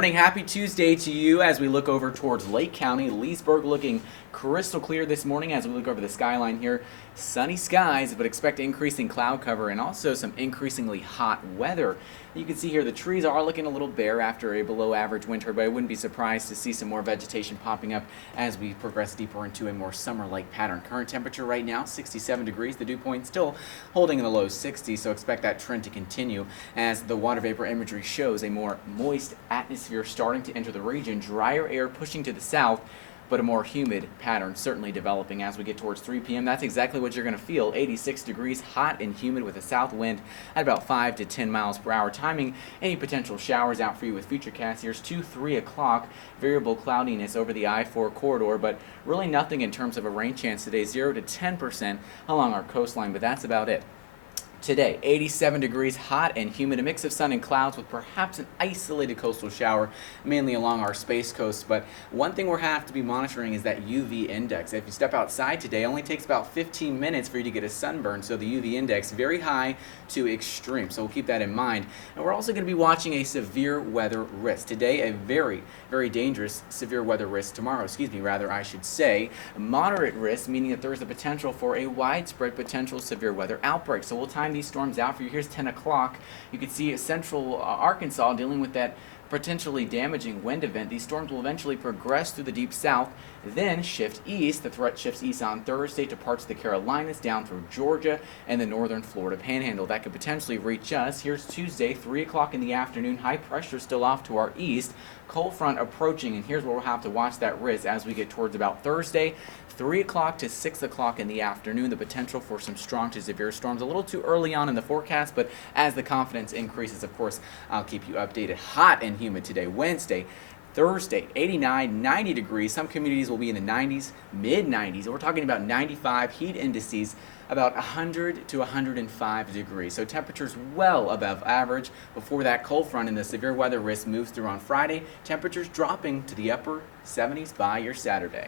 morning. Happy Tuesday to you as we look over towards Lake County. Leesburg looking crystal clear this morning as we look over the skyline here. Sunny skies, but expect increasing cloud cover and also some increasingly hot weather. You can see here the trees are looking a little bare after a below average winter, but I wouldn't be surprised to see some more vegetation popping up as we progress deeper into a more summer-like pattern. Current temperature right now, 67 degrees. The dew point still holding in the low 60s, so expect that trend to continue as the water vapor imagery shows a more moist atmosphere starting to enter the region, drier air pushing to the south, but a more humid pattern certainly developing as we get towards 3 p.m. That's exactly what you're going to feel. 86 degrees, hot and humid with a south wind at about 5 to 10 miles per hour. Timing any potential showers out for you with futurecast. Here's 2-3 o'clock. Variable cloudiness over the I-4 corridor, but really nothing in terms of a rain chance today. 0 to 10% along our coastline, but that's about it. Today, 87 degrees, hot and humid, a mix of sun and clouds with perhaps an isolated coastal shower, mainly along our space coast. But one thing we'll have to be monitoring is that UV index. If you step outside today, it only takes about 15 minutes for you to get a sunburn, so the UV index very high to extreme. So we'll keep that in mind. And we're also going to be watching a severe weather risk. Today, a very, very dangerous severe weather risk. Tomorrow, I should say, moderate risk, meaning that there is a potential for a widespread potential severe weather outbreak. So we'll time these storms out for you. Here's 10 o'clock. You can see central Arkansas dealing with that potentially damaging wind event. These storms will eventually progress through the deep south, then shift east. The threat shifts east on Thursday to parts of the Carolinas, down through Georgia and the northern Florida panhandle. That could potentially reach us. Here's Tuesday, 3 o'clock in the afternoon. High pressure still off to our east. Cold front approaching, and here's where we'll have to watch that risk as we get towards about Thursday, 3 o'clock to 6 o'clock in the afternoon. The potential for some strong to severe storms a little too early on in the forecast, but as the confidence increases, of course, I'll keep you updated. Hot and humid today. Wednesday, Thursday, 89, 90 degrees. Some communities will be in the 90s, mid-90s. We're talking about 95 heat indices, about 100 to 105 degrees. So temperatures well above average before that cold front and the severe weather risk moves through on Friday. Temperatures dropping to the upper 70s by your Saturday.